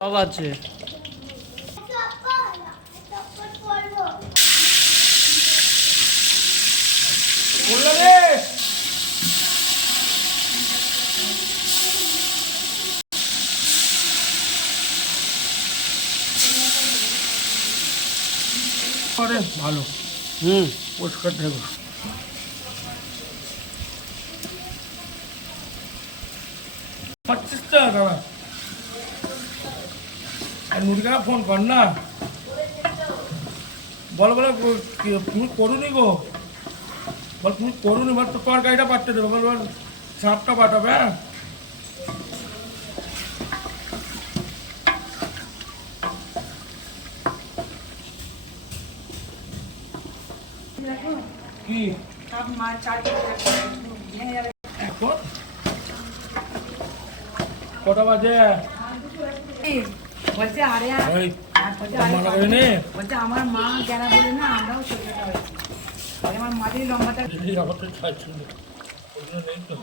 সব আছে। ভালো পরিষ্কার থাকবে। মুরগিরা ফোন কর না, বলো বলো তুমি করুনি গো, বল তুমি করুনি, বল তো তরকারিটা পাঠতে দেবে, বল বল চাপটা পাঠাবে। হ্যাঁ কি এখন কটা বাজে? বলছে আরে বলছে আমার মা কেন বলে না, আমরাও চলে যাবো। আমার মাটির লম্বাটা আমার তো ছাড়ছিল, ওই জন্য নেই তো।